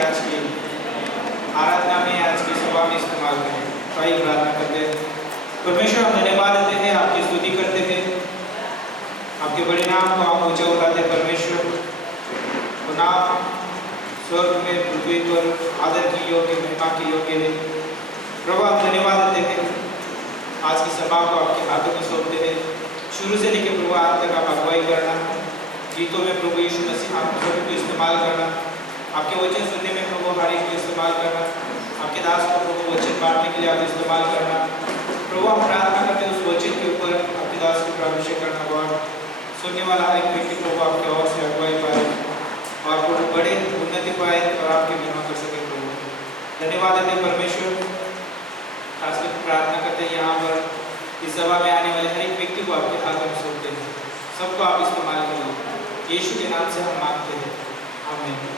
आज की आराधना में, आज की सभा में इस्तेमाल करें। तो आइए प्रार्थना करते हैं। परमेश्वर, हम धन्यवाद देते हैं, आपकी स्तुति करते हैं, आपके बड़े नाम को हम ऊंचा उठाते हैं। परमेश्वर, वो नाम स्वर्ग में, पृथ्वी पर आदर की योग्य, महिमा की योग्य है। प्रभु, आप धन्यवाद देते हैं, आज की सभा को आपके हाथों में सौंपते हैं। शुरू से लेकर प्रभु आज तक आप अगुवाई करना, गीतों में प्रभु यीशु मसीह आप सभी को इस्तेमाल करना, आपके वचन सुनने में प्रभु हर एक को इस्तेमाल करना, आपके दास को प्रभु वचन बांटने के लिए आप इस्तेमाल करना। प्रभु, हम प्रार्थना करते हैं उस वचन के ऊपर आपके दास को अभिषेक करना। गॉड, सुनने वाला हर एक व्यक्ति प्रभु आपके ओर से अगुवाई पाए और प्रभु बड़े उन्नति पाए और आपकी महिमा कर सके। प्रभु धन्यवाद देते हैं परमेश्वर, खासकर प्रार्थना करते हैं यहाँ पर इस सभा में आने वाले हर एक व्यक्ति को आपके हाथों में सौंपते हैं। सबको आप इस्तेमाल करिए, यीशु के नाम से हम मांगते हैं, आमीन।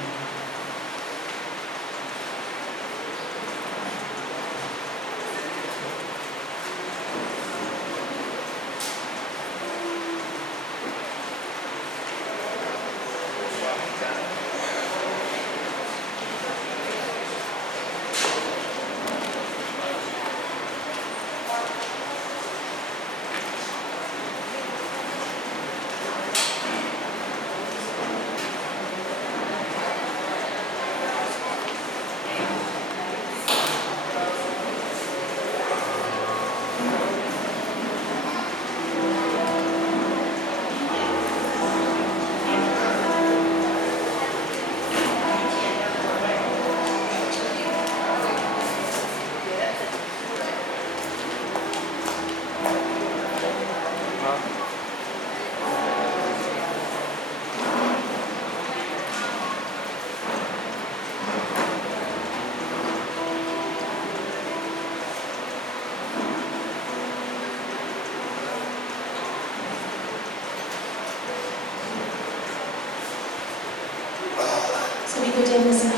सभी को जय मसीह।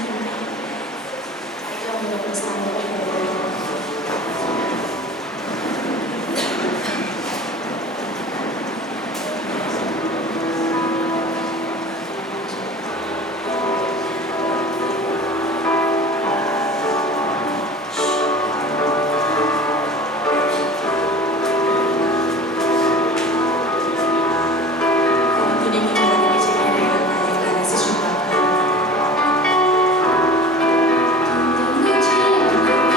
हम लोग प्रस्थान करेंगे। Thank you.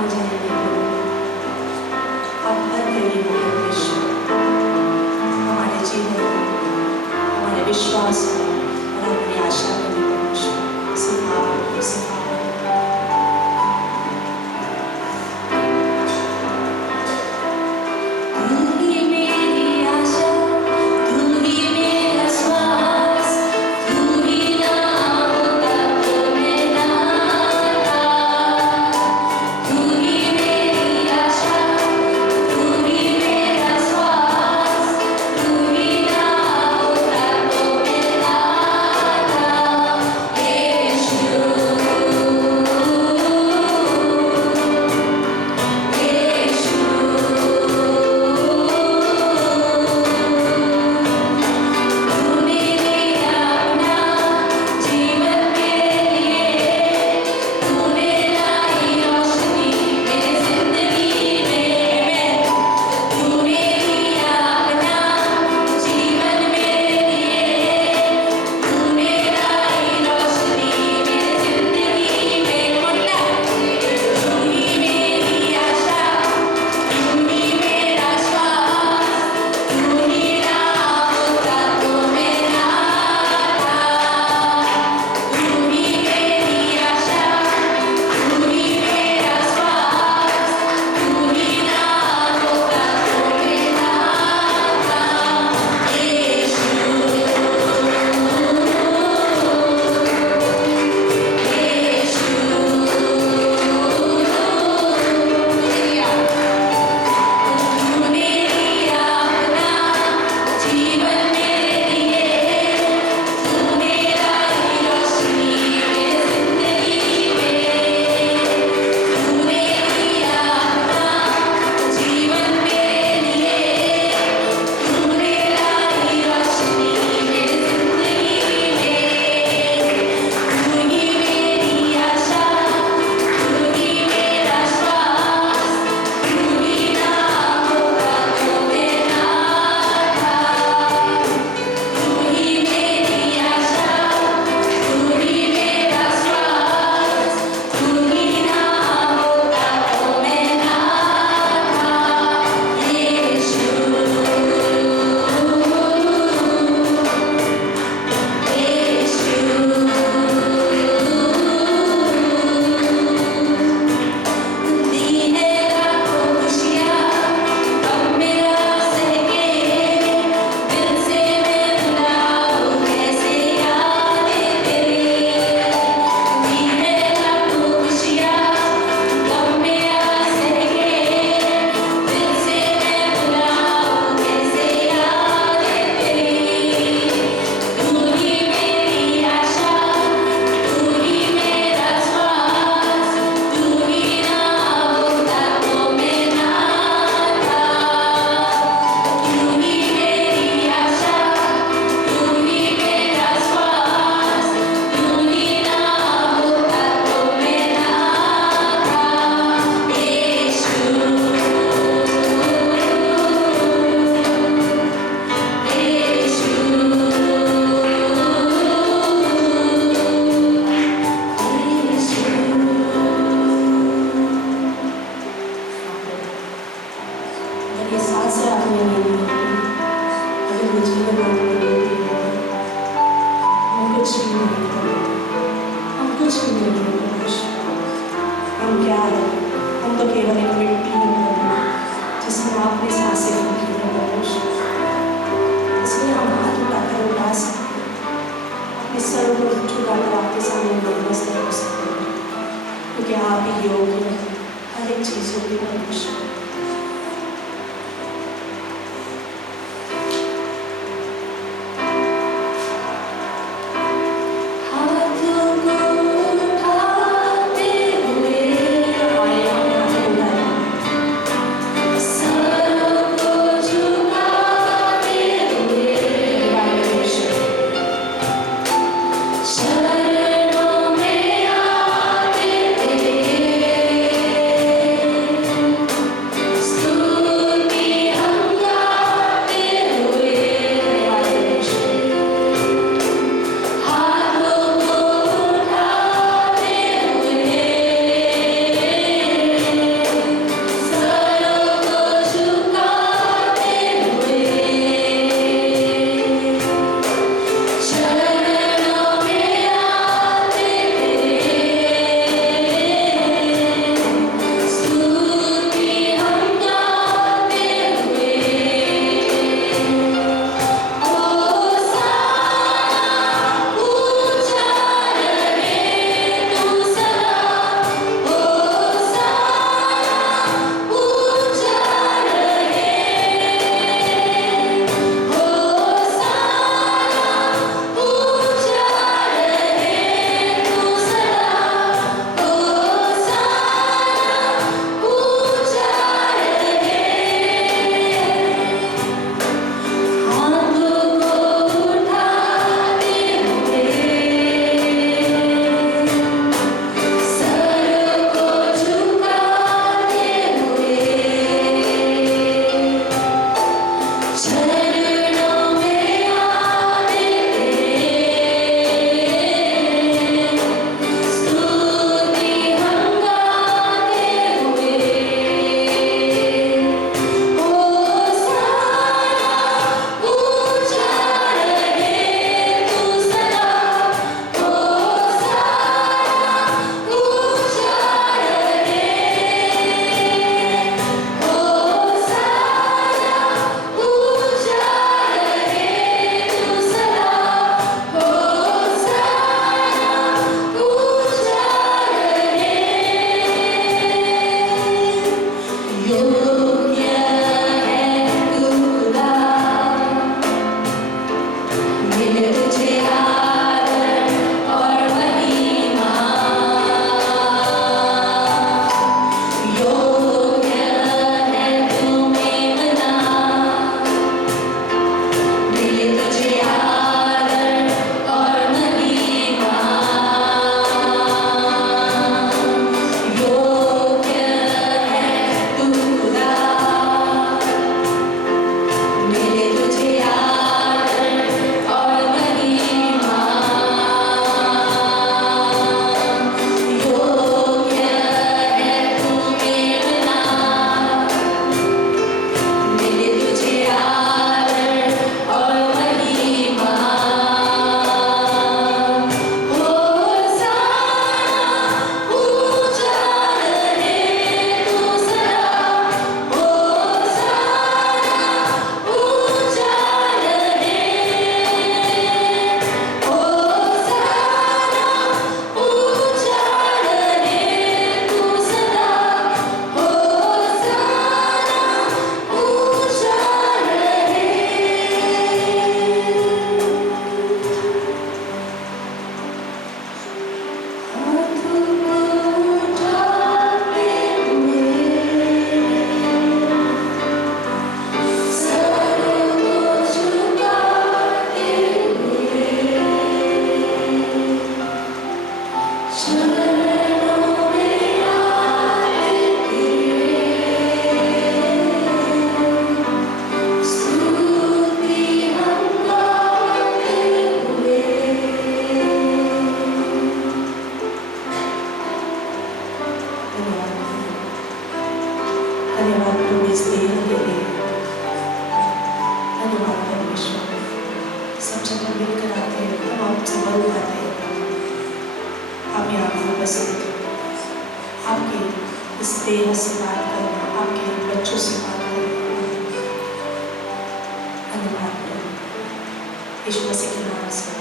आ जाएंगे प्रभु। आप हर करीब हो परमेश्वर, हमारे जीवन को, हमारे विश्वास को और हमारी आशा को भी परमेश्वर सिखाओ सिखाओ। धन्यवाद प्रभु इस देह के लिए। धन्यवाद परमेश्वर। सब जब हम मिलकर आते हैं तब आपसे बल पाते हैं। आप यहाँ पर उपस्थित आपके इस देह से बात करना, आपके बच्चों से बात करना। धन्यवाद प्रभु यीशु मसीह के नाम से।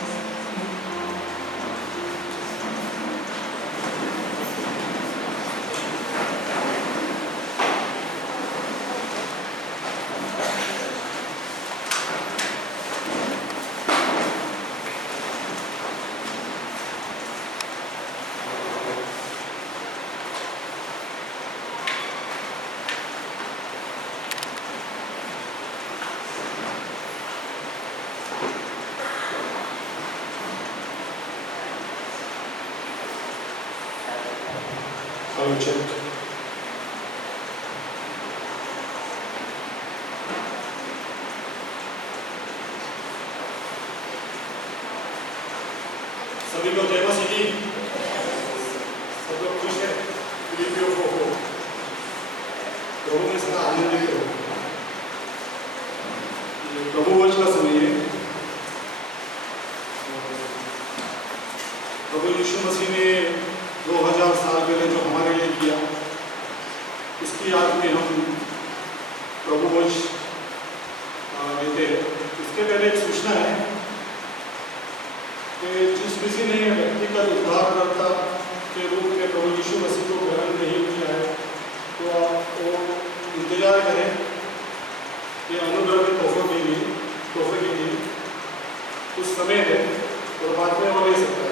Check. सभी लोग जय मसीह की। सब लोग खुश हैं। फिलिपियों को प्रभु में सदा आनंदित हो। प्रभु वचन का समय है। प्रभु यीशु मसीह ने 2000 साल पहले जो हमारे लिए किया, उसकी याद में हम प्रभु भोज लेते हैं। इसके पहले एक सूचना है कि जिस किसी ने व्यक्तिगत उद्धारकर्ता के रूप में प्रभु यीशु मसीह को ग्रहण नहीं किया है, तो आप वो इंतजार करें कि अनुग्रह के तोहफे के लिए कुछ समय है और बाद में वो ले सकता है।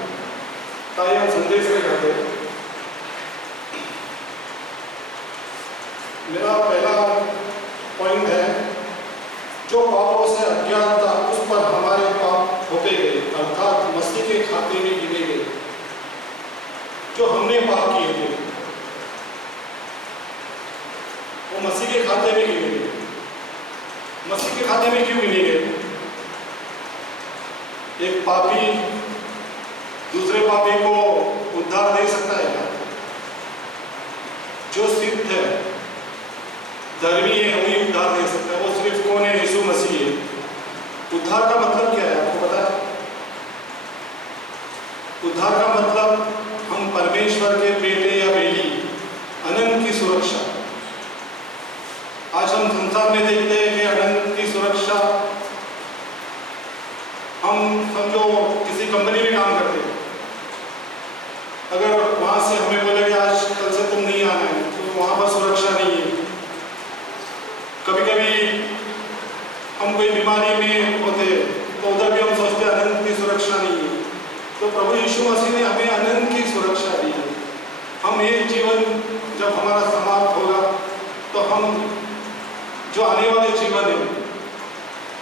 ताकि हम संदेश में जाते हैं। मेरा पहला पॉइंट है, जो पापों से अज्ञात था उस पर हमारे पाप थोपे गए, अर्थात मसीह के खाते में गिने गए। जो हमने पाप किए थे वो मसीह के खाते में गिने गए। मसीह के खाते में क्यों गिने गए? एक पापी दूसरे पापी को उद्धार दे सकता है क्या? जो सिद्ध है, धर्मी है, वही उद्धार दे सकता है। वो सिर्फ कौन है? यीशु मसीह है। उद्धार का मतलब क्या है आपको पता है? उद्धार का मतलब हम परमेश्वर के बेटे या बेटी, अनंत की सुरक्षा। आज हम संसार में देखते हैं कि अनंत की सुरक्षा, हम समझो किसी कंपनी में काम करते हैं, अगर वहां से हमें बोले कि आज कल से तुम नहीं आना है, तो वहां पर सुरक्षा नहीं है। कभी कभी हम कोई बीमारी में होते तो उधर भी हम सोचते हैं अनंत की सुरक्षा नहीं है। तो प्रभु यीशु मसीह ने हमें अनंत की सुरक्षा दी है। हम ये जीवन जब हमारा समाप्त होगा तो हम जो आने वाले जीवन है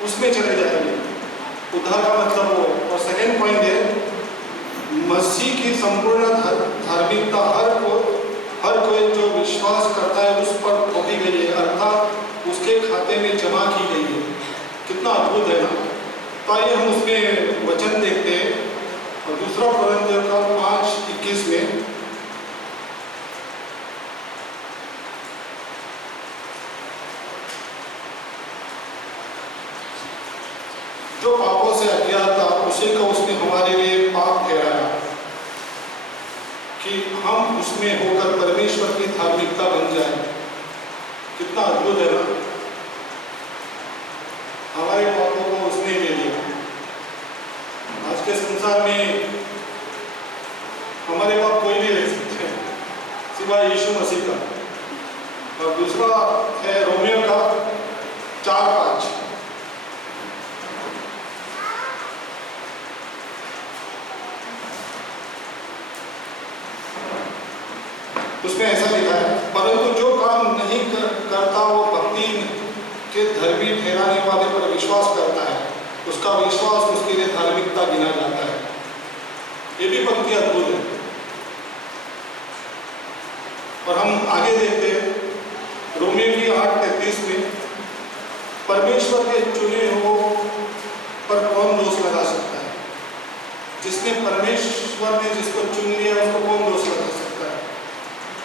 उसमें चले जाएंगे। उद्धार का मतलब वो है। और सेकेंड पॉइंट है, मसीह की संपूर्ण धार्मिकता हर कोई जो विश्वास करता है उस पर थोपी गई है, अर्थात उसके खाते में जमा की गई है। कितना अद्भुत है ना। तो आइए हम उसमें वचन देखते हैं। और दूसरा कोरिन्थियों का 5:21 में जो पापों से अज्ञात था उसी को उसने हमारे लिए पाप ठहराया कि हम उसमें होकर परमेश्वर की धार्मिकता बन जाए। कितना अद्भुत है ना। हमारे पापों को उसने ले लिया। आज के संसार में हमारे पाप कोई नहीं ले सकते सिवाय यीशु मसीह का। और दूसरा है रोमियो का 4:5। उसमें ऐसा लिखा है, परंतु जो काम नहीं करता वो भक्ति के धर्मी ठहराने वाले पर विश्वास करता है, उसका विश्वास उसके लिए धार्मिकता गिना जाता है। ये भी पंक्ति अद्भुत है। और हम आगे देखते हैं रोमियो की 8:33 में, परमेश्वर के चुने हुओं पर कौन दोष लगा सकता है? जिसने परमेश्वर ने जिसको चुन लिया उसको कौन दोष लगा सकता है?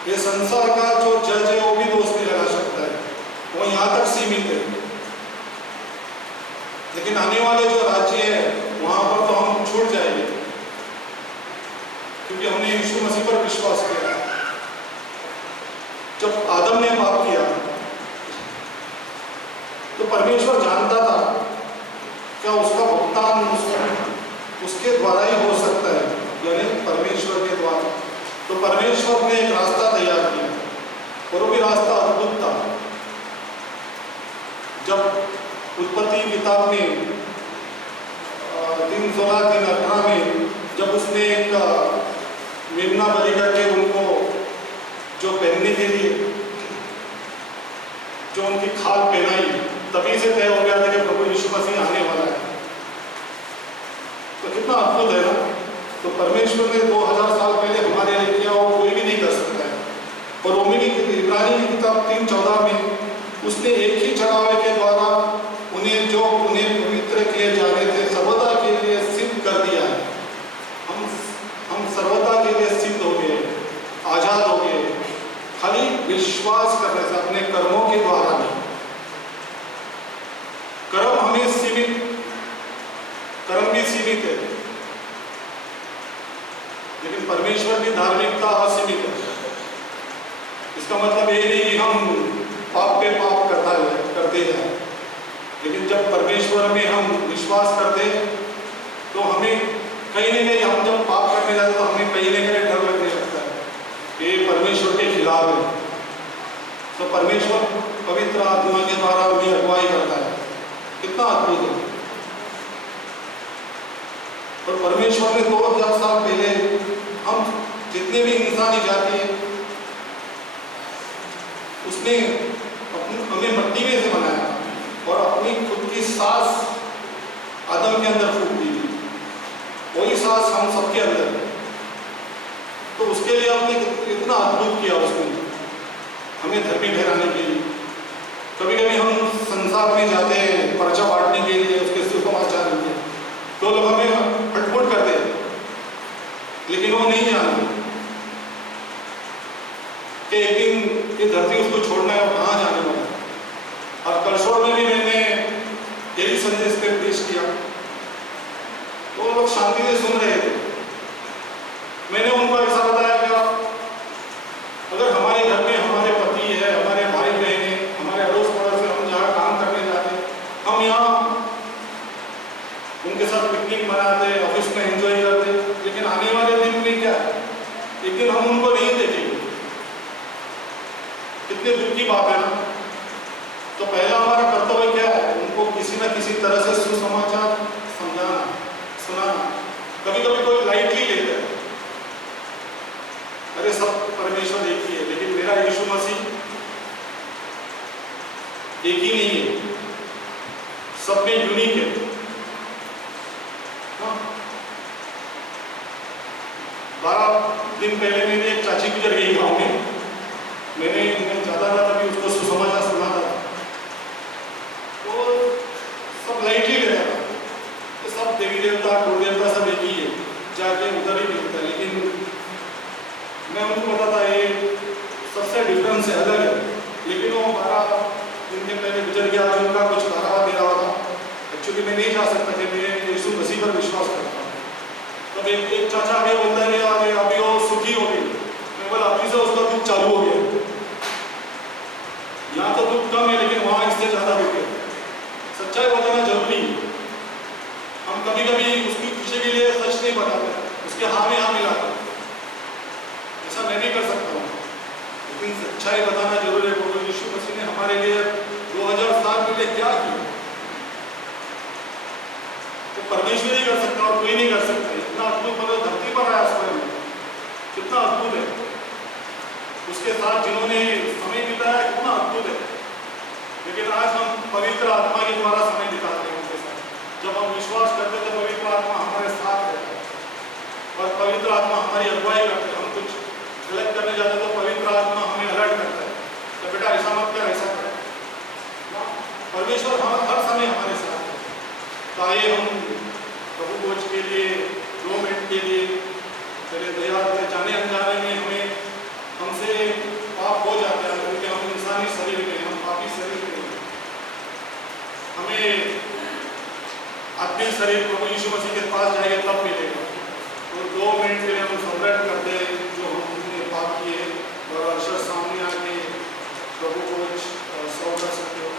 ये संसार का जो जज है वो भी दोष नहीं लगा सकता है, वो यहाँ तक सीमित है। लेकिन आने वाले जो राज्य है वहां पर तो हम छूट जाएंगे, क्योंकि हमने यीशु मसीह पर विश्वास किया। जब आदम ने पाप किया तो परमेश्वर जानता था क्या उसका भुगतान उसके द्वारा ही हो सकता है, यानी परमेश्वर के द्वारा। तो परमेश्वर ने एक रास्ता तैयार किया और वो भी रास्ता अद्भुत था। जब उत्पत्ति किताब में 3:16-3:18 में जब उसने एक मेमना बलि करके उनको जो पहनने के लिए जो उनकी खाल पहनाई, तभी से तय हो गया था कि प्रभु यीशु मसीह आने वाला है। तो कितना अद्भुत है ना। तो परमेश्वर ने 2000 साल पहले हमारे लिए किया, वो कोई भी नहीं कर सकता है। और रोमी की इब्रानी की किताब 3:14 में उसने एक ही चढ़ावे के द्वारा उन्हें पवित्र किए जाने थे सर्वदा के लिए सिद्ध कर दिया है। हम सर्वदा के लिए सिद्ध हो गए, आजाद हो गए, खाली विश्वास करने से, अपने कर्मों के द्वारा नहीं। कर्म भी सीमित है, लेकिन परमेश्वर की धार्मिकता असीमित है। इसका मतलब ये नहीं कि हम पाप पे पाप करते हैं, लेकिन जब परमेश्वर में हम विश्वास करते हैं तो हमें कहीं न कहीं, हम जब पाप करने जाते तो हमें कहीं न कहीं डर लगने लगता है, ये परमेश्वर के खिलाफ है। तो परमेश्वर पवित्र आत्मा के द्वारा हमें अगुवाई करता है। कितना अद्भुत है। और परमेश्वर ने 2000 साल पहले हम जितने भी इंसानी जाति है उसने हमें मिट्टी में से बनाया और अपनी खुद की सांस आदम के अंदर फूंक दी थी, वही सांस हम सबके अंदर है। तो उसके लिए हमने इतना अद्भुत किया उसने हमें धर्मी ठहराने के लिए। कभी कभी हम संसार में जाते हैं पर्चा बांटने के लिए, उसके सुसमाचार के लिए, तो लोग हमें हटपुट करते हैं, लेकिन वो नहीं जानते कि एक दिन ये धरती उसको छोड़ना है और कहाँ जाने वाला है। और कलशोर में भी मैंने यही संदेश पे पेश किया, तो लोग शांति से सुन रहे थे। मैंने उनको ऐसा बताया कि अगर हमारे घर में हमारे पति है, हमारे भाई बहन है, हमारे अड़ोस पड़ोस से हम जहाँ काम करने जाते हैं, हम यहाँ उनके साथ पिकनिक मनाते, ऑफिस में एंजॉय करते, लेकिन आने वाले दिन में क्या है, एक दिन हम उनको नहीं देखेंगे। कितने दुख की बात है ना। तो पहला हमारा कर्तव्य क्या है, उनको किसी न किसी तरह से सुसमाचार समझाना, सुनाना। कभी कभी कोई लाइटली लेता है, अरे सब परमेश्वर एक ही है, लेकिन मेरा यीशु मसीह एक ही नहीं है, सब में यूनिक है। 12 दिन पहले मेरी एक चाची गुजर गई गाँव में। मैंने जाता था तभी उसको सुसमाचार सुनाता था, तो सब लाइटली लेता था, तो सब देवी देवता कुल देवता सब एक ही है, जाके उधर ही मिलता है। लेकिन मैं उनको बताता ये सबसे डिफरेंस है, अलग है। लेकिन वो 12 दिन के पहले गुजर गया, जो उनका कुछ धारा दे रहा था। एक्चुअली मैं नहीं जा सकता कि मैं यीशु मसीह पर विश्वास करता हूँ। तब एक चाचा आगे बोलता है अरे अभी वो सुखी हो गई। मैं बोला अभी से उसका दुख चालू हो गया। यहाँ तो दुख कम है, लेकिन वहाँ इससे ज़्यादा दुख है। सच्चाई बताना जरूरी है। हम कभी कभी उसकी खुशी के लिए सच नहीं बताते, उसके हाँ में हाँ मिलाते। ऐसा मैं भी कर सकता हूँ, लेकिन सच्चाई बताना जरूरी है। प्रभु यीशु मसीह ने हमारे लिए 2000 साल पहले क्या किया, तो परमेश्वर ही कर सकता और कोई नहीं कर सकता। इतना अद्भुत मतलब धरती पर आया स्वयं, कितना अद्भुत है। उसके साथ जिन्होंने समय बिताया कितना अद्भुत है। लेकिन आज हम पवित्र आत्मा के द्वारा समय बिताते हैं उनके साथ। जब हम विश्वास करते हैं तो पवित्र आत्मा हमारे साथ रहता है और पवित्र आत्मा हमारी अगुवाई करते हैं। हम कुछ गलत करने जाते तो पवित्र आत्मा हमें अलर्ट करता है, तो बेटा ऐसा मत कर, ऐसा कर। परमेश्वर हर समय हमारे साथ है। तो आइए हम प्रभु भोज के लिए 2 मिनट के लिए पहले तैयार थे। जाने अनजाने में हमें हमसे शरीर प्रभु यीशु मसीह के पास जाएंगे तब मिलेगा। तो 2 मिनट के लिए हम सबरेट करते हैं जो हमने पाप किए, और अक्षर सामने आके प्रभु को सौ कर सकते हो।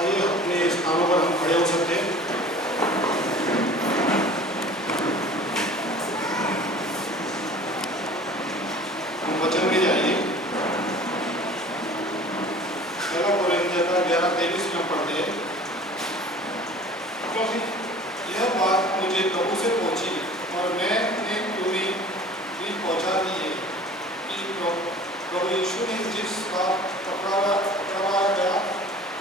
आइए अपने स्थानों पर हम खड़े हो सकते हैं। हम वचन में जाइए। 1 कोरिन्थियों 11:23 में पढ़ते हैं, क्योंकि यह बात मुझे प्रभु से पहुंची और मैंने तुम्हें भी पहुंचा दी है कि प्रभु यीशु ने जिस बात पकड़ाया गया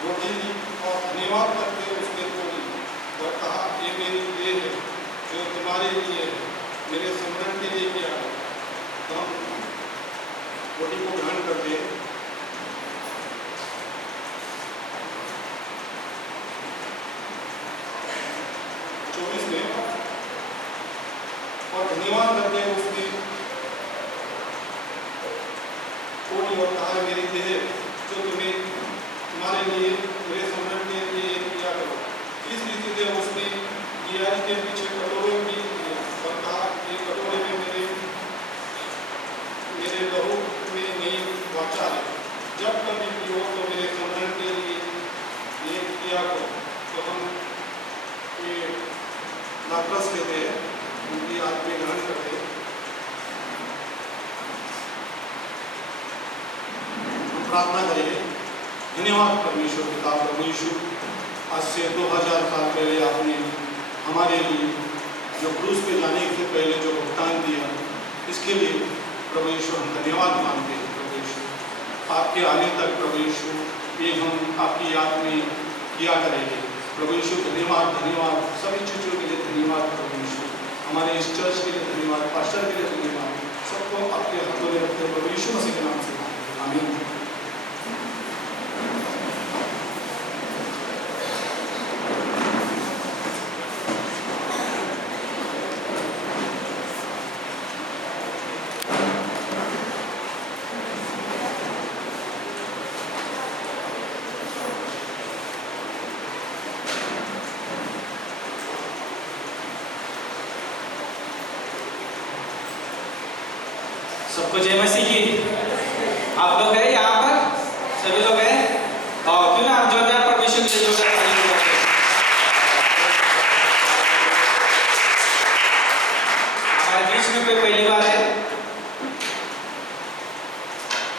रोटी ली और धन्यवाद करके उसके तोड़ी और कहा, ये मेरी देह है जो तुम्हारे लिए है, मेरे स्मरण के लिए किया है। तो हम रोटी को ग्रहण करते हैं। और धन्यवाद करके उसने तोड़ी और कहा, मेरी देह जो तुम्हारे लिए मेरे स्मरण के लिए किया करो। इस रीति से उसने गियारी के पीछे कटोरे भी दिया और कहा, ये कटोरे में मेरे लहू में नई वाचा है। जब कभी पियो प्रार्थना करेंगे। धन्यवाद परमेश्वर पिता प्रभु यीशु, आज से 2000 साल पहले आपने हमारे लिए जो क्रूस पे जाने से पहले जो भुगतान दिया, इसके लिए प्रभु यीशु हम धन्यवाद मानते हैं। प्रभु यीशु आपके आने तक प्रभु यीशु ये हम आपकी याद में किया करेंगे। प्रभु यीशु धन्यवाद, धन्यवाद सभी चीज़ों के लिए धन्यवाद प्रभु यीशु, हमारे इस चर्च के लिए धन्यवाद, पास्टर के लिए धन्यवाद, सबको आपके हाथों में रखते हैं प्रभु यीशु मसीह के नाम से आमीन। सबको जय मसीह की। आप लोग हैं यहाँ पर, सभी लोग हैं, और क्यों ना आप जोरदार परमेश्वर के लिए जोरदार ताली बजाते हैं। हमारे बीच में कोई पहली बार है?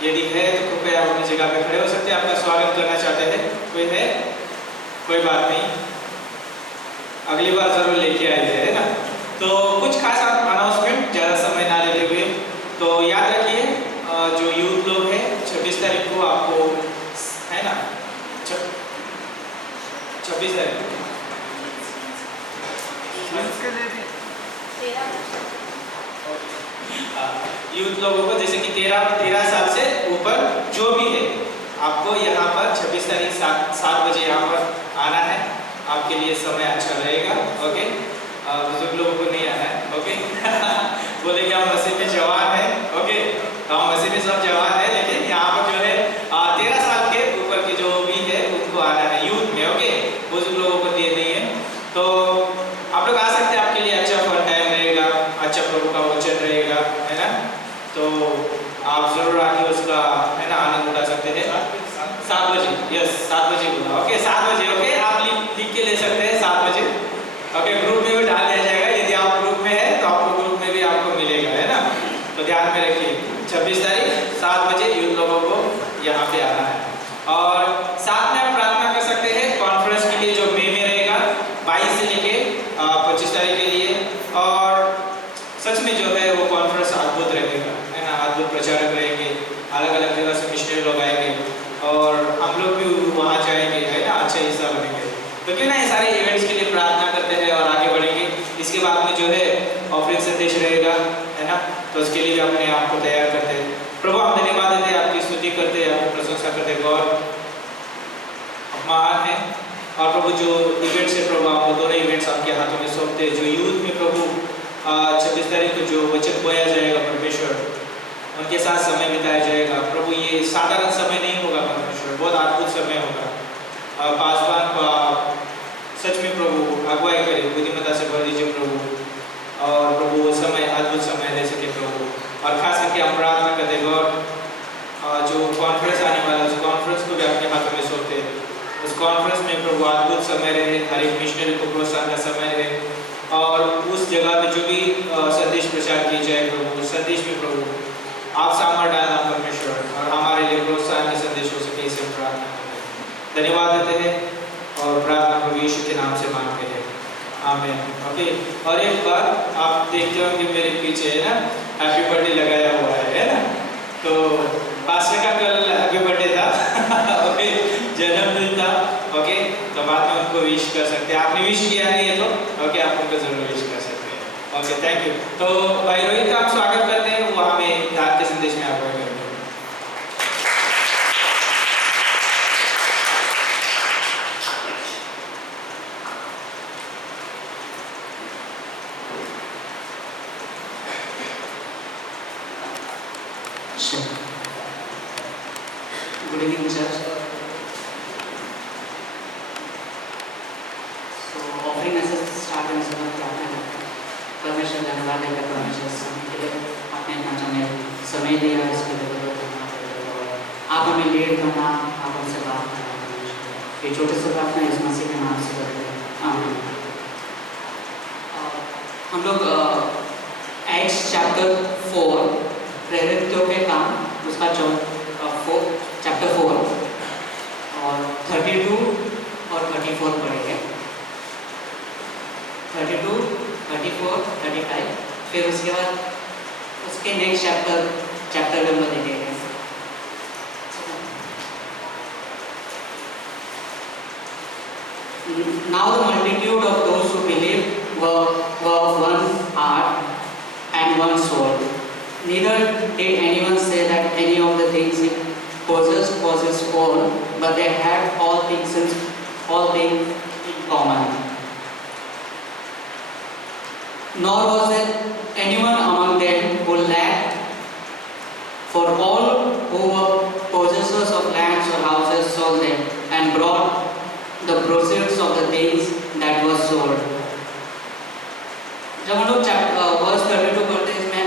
यदि है तो कृपया अपनी जगह पे खड़े हो सकते हैं, आपका स्वागत करना चाहते हैं। कोई है? कोई बात नहीं, अगली बार जरूर लेके आए थे, है ना। तो कुछ खास अनाउंसमेंट, ज़्यादा समय ना लेते हुए, तो याद रखिए जो यूथ लोग हैं 26 तारीख को आपको, है ना, 26 तारीख को यूथ लोगों को, जैसे कि 13 साल से ऊपर जो भी है, आपको यहाँ पर 26 तारीख 7 बजे यहाँ पर आना है। आपके लिए समय अच्छा रहेगा, ओके। बुजुर्ग लोगों को नहीं आना है, ओके। बोलेंगे हम मसीह में जवान है, ओके, तो हम मसीह में सब जवान है, लेकिन यहाँ पर जो है 13 साल के ऊपर के जो भी है उनको आना है यूथ में, ओके। बुजुर्ग लोगों को दिए नहीं है, तो आप लोग आ सकते हैं। आपके लिए अच्छा फन टाइम रहेगा, अच्छा प्रभु का वचन रहेगा, है ना। तो आप जरूर आके उसका, है ना, आनंद उठा सकते हैं। 7 बजे, यस 7 बजे बोला, ओके 7 बजे, ओके। आप लिख के ले सकते हैं 7 बजे, ओके। ग्रुप में भी डाल दिया जाएगा, यदि आप ग्रुप में है तो आपको ग्रुप में भी आपको मिलेगा, है ना। तो ध्यान में रखिए 26 तारीख 7 बजे यूथ लोगों को यहाँ पे आना है। और साथ में आप प्रार्थना कर सकते हैं कॉन्फ्रेंस के लिए जो मई में रहेगा 22 से लेके 25 तारीख के लिए। और सच में जो है वो कॉन्फ्रेंस अद्भुत रहेगा, है ना। अद्भुत प्रचारक रहेंगे, अलग अलग जगह से मिशनरी लोग आएंगे और हम लोग भी वहाँ जाएंगे, है ना, अच्छा हिस्सा बनेंगे। तो क्यों ना ये सारे इवेंट्स के लिए प्रार्थना करते हैं और आगे बढ़ेंगे। इसके बाद में जो है ऑफरिंग संदेश रहेगा, है ना, तो उसके लिए भी अपने आप को तैयार करते हैं। प्रभु हम धन्यवाद देते हैं, आपकी स्तुति करते हैं, आपकी प्रशंसा करते हैं। गॉड महान है। और प्रभु जो इवेंट्स है प्रभु, आप वो दोनों इवेंट्स आपके हाथों में सौंपते हैं। जो यूथ में प्रभु 26 तारीख को जो वचन बोया जाएगा परमेश्वर, उनके साथ समय बिताया जाएगा प्रभु। ये साधारण समय नहीं होगा परमेश्वर, बहुत अद्भुत समय होगा। पासवान को आप सच में प्रभु अगुवाई करें, बुद्धिमत्ता से भर दीजिए प्रभु, और प्रभु वो समय अद्भुत समय दे सके प्रभु। और खास करके हम प्रार्थना करते हैं गॉड, जो कॉन्फ्रेंस आने वाला है उस कॉन्फ्रेंस को भी आपके हाथों में सौंपते हैं। उस कॉन्फ्रेंस में प्रभु अद्भुत समय रहे, हर एक मिशनरी को प्रोत्साहन का समय रहे, और उस जगह में जो भी संदेश प्रचार किए जाए प्रभु, उस संदेश में प्रभु आप सामर डालना परमेश्वर, और हमारे लिए प्रोत्साहन का संदेश हो सके, इसे प्रार्थना करते हैं। धन्यवाद देते हैं और प्रार्थना प्रभु यीशु के नाम से मांगते हैं, आमीन, ओके। और एक बात आप देखते हो कि मेरे पीछे है ना हैप्पी बर्थडे लगाया हुआ है ना। तो पास्टर का कल हैप्पी बर्थडे था ओके, जन्मदिन था, ओके। तो बाद में उनको विश कर सकते हैं। आपने विश किया नहीं है तो ओके, आप उनको जरूर विश कर सकते हैं, ओके। Thank you. तो भाई रोहित का आप स्वागत करते हैं, वो हमें दान के संदेश में आप करते हैं। Good evening, church. So, offering as a start and as a प्रार्थना करते हैं। परमेश्वर धन्यवाद देकर परमेश्वर समय के लिए अपने मंच में समय दिया, इसके लिए बहुत धन्यवाद। आप हमें लीड करना, आप हमसे बात करना परमेश्वर। ये छोटे से प्रार्थना इस मसीह के नाम से करते हैं, आमीन। हम लोग एक्ट्स चैप्टर 4 प्रेरितों के काम, उसका 4 चैप्टर चैप्टर 4 और 32 और 34 पढ़ेंगे। 32, 34, 35, फिर उसके बाद उसके नेक्स्ट चैप्टर नंबर देखेंगे। Now the multitude of those who believed were of one heart and one soul. Neither did anyone say that any of the things he possessed was his own, but they had all things in common. Nor was there anyone among them who lacked, for all who were possessors of lands or houses sold them and brought the proceeds of the things that were sold. जब हम लोग verse 32 पढ़ते हैं, इसमें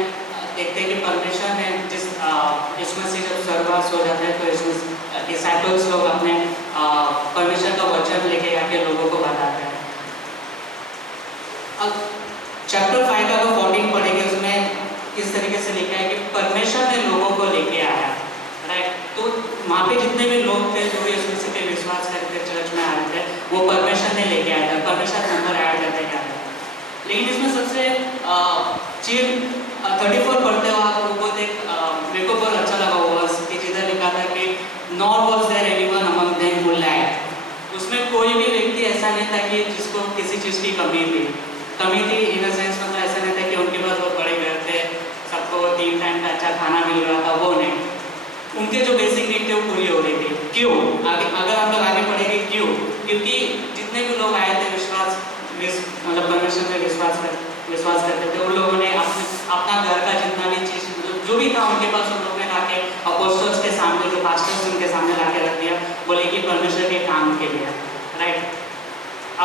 देखते हैं कि परमेश्वर ने इसमें से जब स्वर्गवास हो जाता है तो इसमें डिसाइपल्स लोग अपने परमेश्वर का वचन लेके आके लोगों को बताते हैं। अब चैप्टर 5 का 14 पढ़ेंगे, उसमें इस तरीके से लिखा है कि परमेश्वर ने लोगों को लेके आया, राइट। तो वहाँ पे जितने भी लोग थे जो भी यीशु मसीह पे विश्वास करके चर्च में आए थे, वो परमेश्वर ने लेके आया था, परमेश्वर नंबर ऐड करते गया था। लेकिन इसमें सबसे चीज 34 पढ़ते हो आप लोगों को मेरे को बहुत अच्छा लगा वो वर्स कि जिधर लिखा था कि nor was there anyone among them who lacked. उसमें कोई भी व्यक्ति ऐसा नहीं था कि जिसको किसी चीज़ की कमी थी इन अ सेंस, मतलब ऐसा नहीं था कि उनके पास बहुत बड़े घर थे, सबको 3 टाइम का अच्छा खाना मिल रहा था, वो नहीं। उनके जो बेसिक नीड थे वो पूरी हो रही थी। क्यों? अगर हम लोग आगे पढ़ेंगे क्यों, क्योंकि जितने भी लोग आए थे मतलब परमेश्वर में विश्वास करते थे, उन लोगों ने अपना घर का जितना भी चीज़ जो भी था उनके पास, उन लोगों ने लाके अपोस्टल्स के सामने, जो पास्टर्स उनके सामने लाके रख दिया, बोले कि परमेश्वर के काम के लिए, राइट।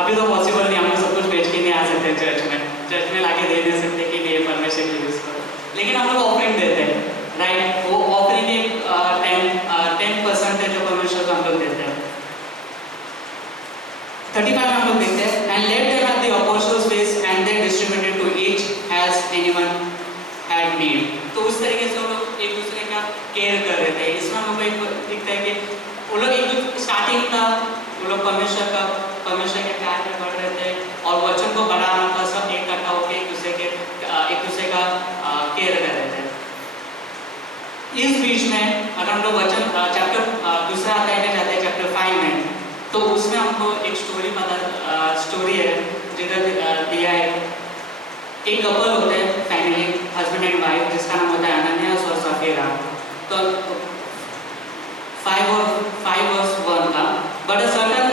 अभी तो पॉसिबल नहीं, हम लोग सब कुछ बेच के नहीं आ सकते चर्च में लाके दे नहीं सकते कि ये परमेश्वर के लिए यूज़ करो, लेकिन हम लोग ऑफरिंग देते हैं, राइट। वो ऑफरिंग एक 10% है जो परमेश्वर को हम लोग देते हैं। 35 में हम लोग देखते हैं, and let them at the apostles' feast and they distributed to each as anyone had need। तो उस तरीके से वो लोग एक दूसरे का केयर कर रहे थे। इसमें हम लोग एक दिखता है कि वो लोग एक स्टार्टिंग था, वो लोग परमेश्वर के प्यार में बढ़ रहे थे और वचन को बढ़ाना था, सब इकट्ठा होकर एक दूसरे का केयर कर रहे थे। इस बीच में अगर हम लोग वचन चैप्टर दूसरा अध्याय में जाते हैं, चैप्टर 5 में, तो उसमें हमको एक स्टोरी है जिधर दिया है। एक कपल होते हैं, फैमिली, हस्बैंड एंड वाइफ, जिसका नाम होता है अनन्यास और सफीरा। तो 5 verse 1 था, but a certain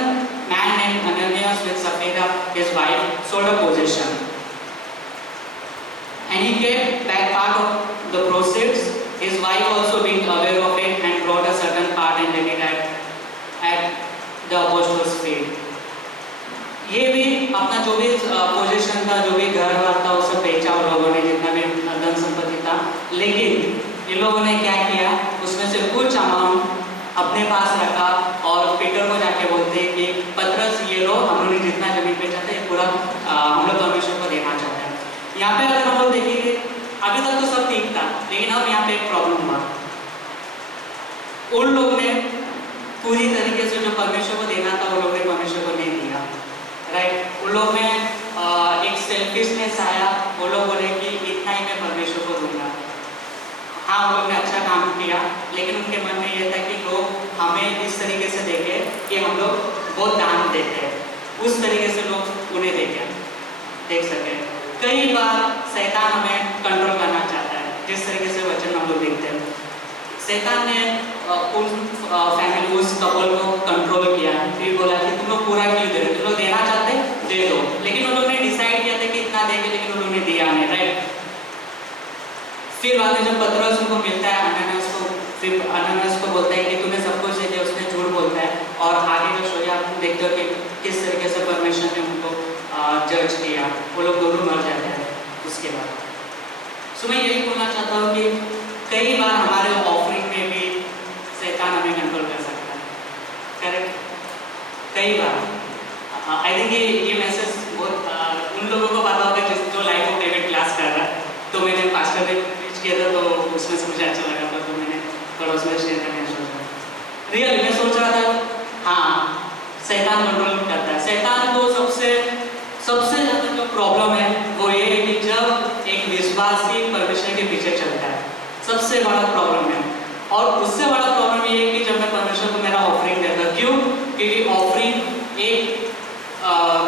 man named Ananias with Sapphira, his wife, sold a possession, and he kept back part of the proceeds. His wife also being aware of it and brought a certain part and laid it at the apostles' feet। ये भी अपना जो भी position था, जो भी घर वार था, वो सब बेचा उन लोगों ने, जितना भी धन संपत्ति था। लेकिन इन लोगों ने क्या किया, उसमें से कुछ अमाउंट अपने पास रखा और पीटर को जाके बोलते हैं कि पतरस ये लो, हम लोग ने जितना जमीन बेचा था ये पूरा हम लोग परमेश्वर को देना चाहते हैं। यहाँ पे अगर हम लोग देखेंगे, अभी तक तो सब ठीक था, लेकिन अब यहाँ पे एक प्रॉब्लम हुआ। उन लोग ने पूरी तरीके से जो परमेश्वर को देना था, वो लोग ने परमेश्वर को नहीं दिया, राइट। उन लोग में एक सेल्फिशनेस आया, वो लोग बोले कि इतना ही मैं परमेश्वर को दूंगा। हाँ, उन लोग ने अच्छा काम किया, लेकिन उनके मन में ये था कि लोग हमें इस तरीके से देखें कि हम लोग बहुत दान देते हैं, उस तरीके से लोग उन्हें देख सके। कई बार शैतान हमें कंट्रोल करना चाहता है, जिस तरीके से वचन हम लोग देखते हैं। शैतान ने उस फैमिली, उस कपल को कंट्रोल किया, फिर बोला कि तुम लोग पूरा क्यों दे रहे, तुम लोग देना चाहते दे दो। लेकिन उन लोगों ने डिसाइड किया था कि इतना देंगे, लेकिन उन लोगों ने दिया नहीं, राइट। फिर बाद में जब पतरस उनको मिलता है, अनन्यास को बोलता है कि तुम्हें सब कुछ दे दिया, उसने झूठ बोलता है। और आगे का स्टोरी आप देखते हो कि किस तरीके से परमेश्वर ने उनको जज किया, वो लोग दोनों मर जाते हैं उसके बाद। सो मैं यही बोलना चाहता हूँ कि कई बार हमारे ऑफरिंग में भी शैतान हमें कंट्रोल कर सकता है, करेक्ट। कई बार आई थिंक ये मैसेज बहुत उन लोगों को पता होगा जो लाइफ ऑफ डेविड क्लास कर रहा है। तो मैंने पास्टर ने प्रीच किया था, तो उसमें से मुझे अच्छा लगा था, तो मैंने थोड़ा उसमें शेयर करने सोचा। रियल मैं सोच रहा था हाँ शैतान कंट्रोल करता है। शैतान को सबसे ज़्यादा जो प्रॉब्लम है वो ये है कि जब एक विश्वासी परमेश्वर के पीछे चलता है, सबसे बड़ा प्रॉब्लम है। और उससे बड़ा प्रॉब्लम ये है कि जब मैं परमेश्वर को मेरा ऑफरिंग देता, क्यों? क्योंकि ऑफरिंग एक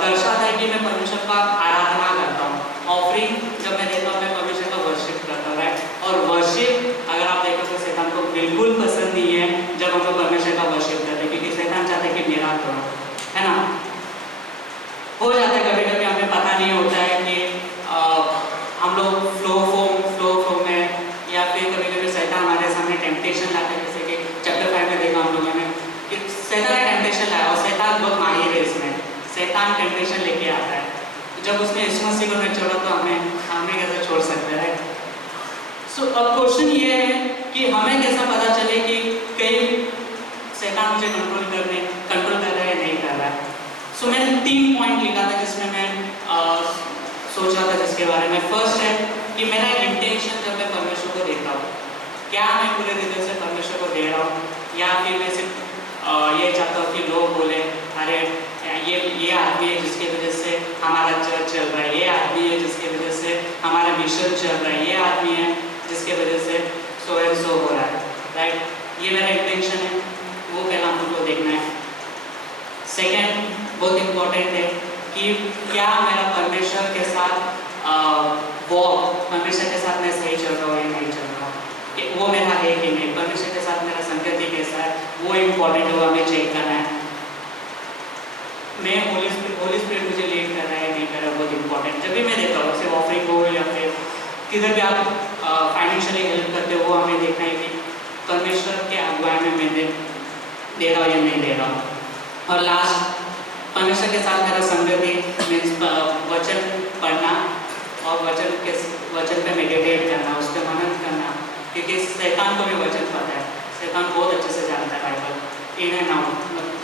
दर्शाता है कि मैं परमेश्वर का आराधना करता हूँ। ऑफरिंग जब मैं देता हूँ मैं परमेश्वर का वर्शिप करता हूँ, राइट। और वर्शिप अगर आप देखो तो शैतान को बिल्कुल पसंद नहीं है जब हम लोग परमेश्वर का वर्शिप करते हैं, क्योंकि शैतान चाहता है कि मेरा करो, है ना। हो जाता है कभी कभी हमें पता नहीं होता है कि हम लोग फ्लो में, या फिर कभी कभी शैतान हमारे सामने टेम्पटेशन लाता है, जैसे कि चैप्टर 5 में देखा हम लोगों ने कि शैतान ने टेम्पटेशन लाया, और शैतान बहुत माहिर है इसमें। शैतान टेम्पटेशन लेके आता है, जब उसने यीशु मसीह को नहीं छोड़ा तो हमें कैसे छोड़ सकते हैं। सो अब क्वेश्चन ये है कि हमें कैसा पता चले कि कहीं शैतान मुझे कंट्रोल कर रहा है या नहीं कर रहा है। सो मैंने 3 पॉइंट लिखा था जिसमें मैं सोच रहा था जिसके बारे में। फर्स्ट है कि मेरा इंटेंशन जब मैं परमेश्वर को देता हूँ, क्या मैं पूरे हृदय से परमेश्वर को दे रहा हूँ, या फिर मैं सिर्फ ये चाहता हूँ कि लोग बोले अरे ये आदमी है जिसके वजह से हमारा चर्च चल रहा है, ये आदमी है जिसके वजह से हमारा मिशन चल रहा है, ये आदमी है जिसके वजह से सो एंड सो हो रहा है, राइट। ये मेरा इंटेंशन है, वो पहला हम लोग को देखना है। सेकेंड बहुत इम्पोर्टेंट है कि क्या मेरा परमेश्वर के साथ परमेश्वर के साथ मैं सही चल रहा हूँ या नहीं चल रहा हूँ, वो मेरा है कि नहीं, परमेश्वर के साथ मेरा संगति कैसा है, वो इम्पोर्टेंट है, वो हमें चेक करना है। मैं होली स्पिरिट मुझे लीड कर रहा है नहीं कर रहा है, बहुत इंपॉर्टेंट। जब भी मैं देता हूँ सिर्फ ऑफरिंग हो या फिर किधर भी आप फाइनेंशियली हेल्प करते हो, वो हमें देखना है कि परमेश्वर के अगुवाई में मैं दे रहा हूँ या नहीं दे रहा हूँ। और लास्ट, परमेश्वर के साथ मेरा संगति मीन्स वचन पढ़ना और वचन पे मेडिटेट करना, उस पर मनन करना, क्योंकि शैतान को भी वचन पता है। शैतान बहुत अच्छे से जानता है बाइबल इन एंड आउट,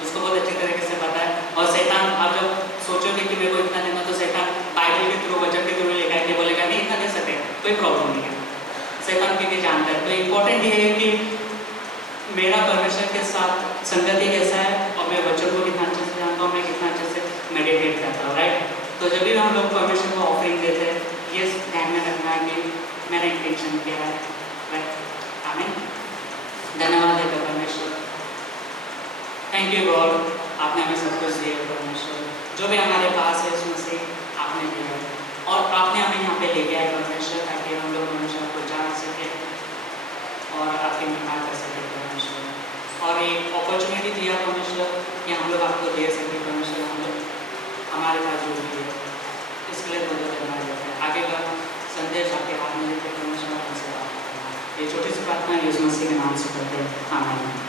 उसको बहुत अच्छे तरीके से पता है। और शैतान आप जब सोचोगे कि मेरे को इतना देना, तो शैतान बाइबल के थ्रू वचन के थ्रू लेकर के बोलेगा नहीं इतना दे सकते, कोई प्रॉब्लम नहीं है। शैतान क्योंकि जानता है। तो इम्पोर्टेंट ये है कि मेरा परमेश्वर के साथ संगति कैसा है, और मैं वचन को कितना अच्छे से जानता हूँ, मैं कितना अच्छे से मेडिटेट करता हूँ, राइट। तो जब भी हम लोग परमेश्वर को ऑफरिंग देते हैं, ये ध्यान में रखना है कि मेरा इंटेंशन क्या है, राइट। आमीन। धन्यवाद है परमेश्वर, थैंक यू गॉड, आपने हमें सब कुछ दिया परमेश्वर, जो भी हमारे पास है उसमें से आपने दिया, और आपने हमें यहाँ पे लेके आए परमेश्वर, ताकि हम लोग परमेश्वर को जान सके और आपकी महिमा कर सके परमेश्वर। और एक अपॉर्चुनिटी दिया परमेश्वर कि हम लोग आपको दे सके परमेश्वर, हम लोग हमारे पास जो भी है, इसके लिए बहुत धन्यवाद देते हैं। आगे का संदेश आपके हाथ में लेते परमेश्वर हमसे बात करना। ये छोटी सी प्रार्थना यीशु मसीह के नाम से करते हैं, आमीन।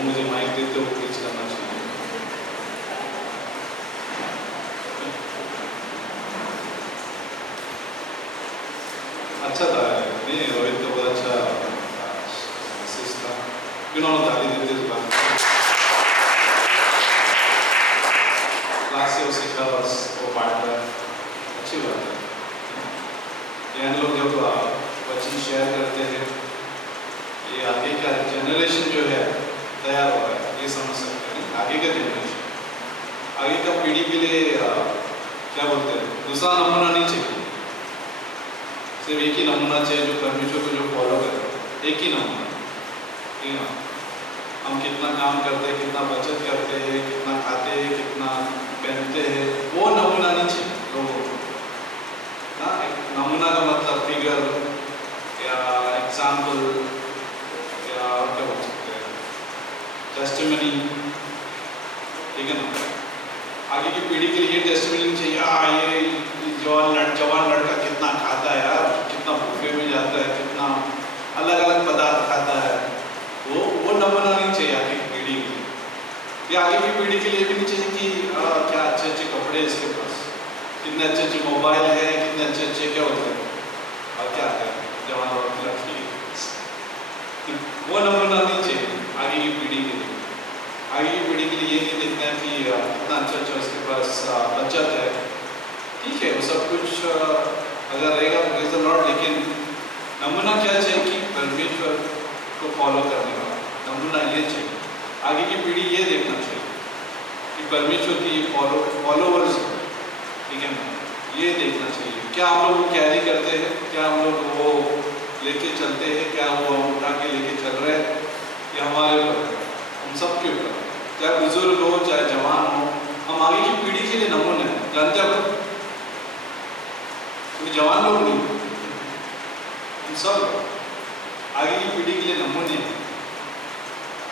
वो मुझे माइक देते हो प्लीज करना चाहिए। अच्छा था नहीं, रोहित तो बहुत अच्छा असिस्ट था, बिना ताली देते इस बार क्लास से वो सीखा, बस वो पार्ट है, अच्छी बात है। ये हम लोग जब वचन शेयर करते हैं, ये आगे का जनरेशन जो है तैयार हो रहा है, ये समझ सकते हैं। आगे का जनरेशन, आगे का पीढ़ी के लिए क्या बोलते हैं, दूसरा नमूना नहीं चाहिए, सिर्फ एक ही नमूना चाहिए जो परमेश्वर को जो फॉलो करे, एक ही नमूना। ठीक है, हम कितना काम करते हैं, कितना बचत करते हैं, कितना खाते हैं, कितना पहनते हैं, वो नमूना नहीं चाहिए लोगों को ना। एक नमूना का मतलब फिगर या एग्जाम्पल या क्या बोल सकते हैं, टेस्टिमनी। ठीक है ना, आगे की पीढ़ी के लिए टेस्टिमनी चाहिए। ये जवान लड़का कितना खाता है यार, कितना बुफे में जाता है, कितना अलग अलग पदार्थ खाता है, वो नमूना नहीं चाहिए आगे की पीढ़ी के लिए। ये आगे की पीढ़ी के लिए भी नहीं चाहिए कि क्या अच्छे अच्छे कपड़े इसके पास, कितने अच्छे अच्छे मोबाइल है, कितने अच्छे अच्छे क्या होते हैं और क्या है जवान और लड़की, वो नमूना नहीं चाहिए आगे की पीढ़ी के लिए। आगे की पीढ़ी के लिए ये नहीं देखना है कि कितना अच्छा अच्छा उसके पास बचत है, ठीक है, वो सब कुछ अगर रहेगा तो प्रेज़ द लॉर्ड, लेकिन नमूना क्या चाहिए कि परमेश्वर को फॉलो करने वाला नमूना ये चाहिए। आगे की पीढ़ी ये देखना चाहिए कि परमेश्वर की फॉलोवर्स, ठीक है ना, ये देखना चाहिए। क्या हम लोग वो कैरी करते हैं, क्या हम लोग वो लेके चलते हैं, क्या वो हम उठा के लेके चल रहे हैं, ये हमारे ऊपर, हम सब के ऊपर, चाहे बुजुर्ग हो चाहे जवान हो, हम आगे की पीढ़ी के लिए नमूने हैं। जानते हो तो जवान लोग नहीं, हम सब आगे की पीढ़ी के लिए नमूने हैं।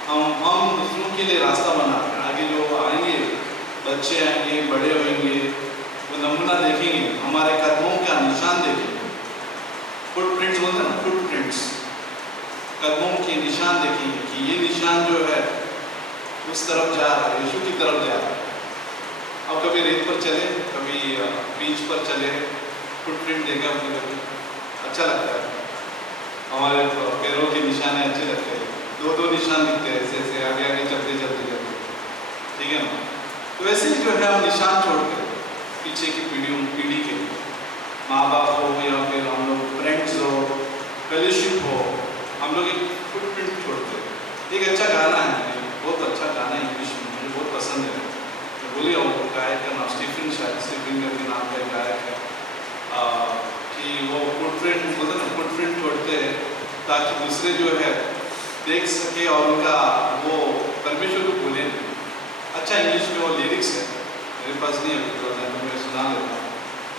हम दूसरों के लिए रास्ता बनाते हैं। आगे जो आएंगे, बच्चे आएंगे, बड़े होंगे, वो नमूना देखेंगे, हमारे कदमों का निशान देखेंगे। फुटप्रिंट्स बोलते हैं ना, फुटप्रिंट्स, कदमों के निशान देखेंगे कि ये निशान जो है उस तरफ जा रहा है, यीशु की तरफ जा रहा है। अब कभी रेत पर चले, कभी बीच पर चले, फुटप्रिंट देखा हमने, कभी अच्छा लगता है। हमारे पैरों के निशान अच्छे लगते हैं, दो दो निशान दिखते हैं ऐसे ऐसे आगे आगे चलते चलते चलते, ठीक है ना। तो ऐसे ही जो है हम निशान छोड़ते हैं पीछे की पीढ़ी के, माँ बाप हो या फिर हम लोग फ्रेंड्स हो, फेलोशिप हो, हम लोग एक फुटप्रिंट छोड़ते हैं। एक अच्छा गाना है, बहुत अच्छा गाना है इंग्लिश में, मुझे बहुत पसंद है। मैं बोलिए वो गायक का नाम स्टीफन, शायद स्टीफन के नाम का गायक है, कि वो फुटप्रिंट बोलते हैं ना, फुटप्रिंट छोड़ते हैं ताकि दूसरे जो है देख सके और उनका वो परमेश्वर को बोले। अच्छा इंग्लिश में वो लिरिक्स है, मेरे पास नहीं है तो मैं सुना लेता हूँ,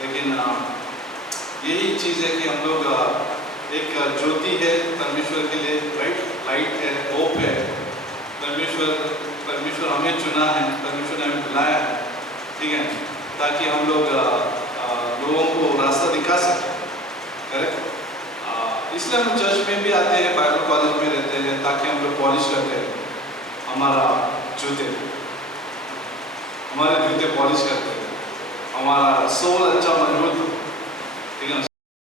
लेकिन यही चीज़ है कि हम लोग एक ज्योति है परमेश्वर के लिए, राइट, लाइट है, होप है। परमेश्वर हमें चुना है, परमेश्वर ने हमें बुलाया है, ठीक है, ताकि हम लोग लोगों को रास्ता दिखा सकें, करेक्ट। इसलिए हम चर्च में भी आते हैं, बाइबल कॉलेज में रहते हैं, ताकि हम लोग पॉलिश करते हैं हमारा जूते पॉलिश करते हैं, हमारा सोल अच्छा मजबूत